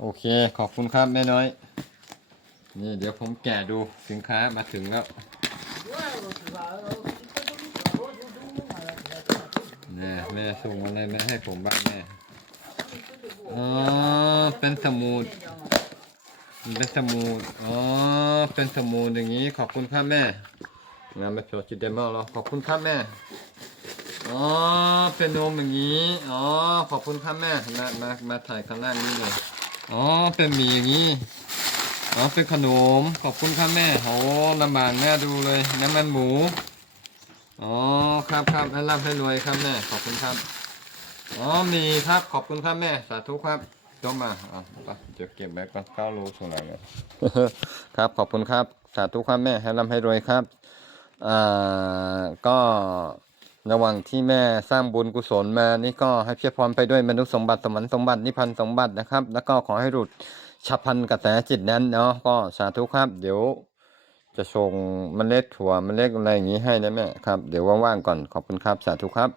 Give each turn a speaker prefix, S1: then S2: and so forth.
S1: โอเค ขอบคุณครับแม่น้อย นี่เดี๋ยวผมแกะดูสินค้ามาถึงแล้วเนี่ยแม่ส่งอะไรมาให้ผมบ้างแม่อ๋อเป็นสมุดเป็นสมุดอ๋อ เป็นสมุดอย่างนี้ ขอบคุณครับแม่งานมาโชว์จิตเดมอลขอบคุณครับแม่ อ๋อ เป็นนมอย่างนี้ อ๋อ ขอบคุณครับแม่ มา มา มาถ่ายข้างล่างนี่เลย อ๋อ เป็นหมี่อย่างนี้ อ๋อ เป็นขนม ขอบคุณครับแม่โอ้ลำบากแน่ดูเลย น้ำมันหมู อ๋อ ครับครับให้ร่ำให้รวยครับแม่ ขอบคุณครับ อ๋อ มีครับ ขอบคุณครับแม่ สาธุครับจบมาอะไปเดี๋ยวเก็บแบกก่อนเก้าโลส่วนไหนเนี่ยครับ ขอบคุณครับ สาธุครับแม่ ให้ร่ำให้รวยครับ อ่า ก็ ระหว่างที่แม่สร้างบุญกุศลมานี่ก็ให้เพียรพร้อมไปด้วยมนุษย์สมบัติสมันสมบัตินิพนธ์สมบัตินะครับ แล้วก็ขอให้หลุดฉับพันกระแสจิตนั้นเนาะก็สาธุครับ เดี๋ยว จะส่งเมล็ดถั่วเมล็ดอะไรอย่างนี้ให้นะแม่ครับ เดี๋ยวว่างๆก่อนขอบคุณครับสาธุครับ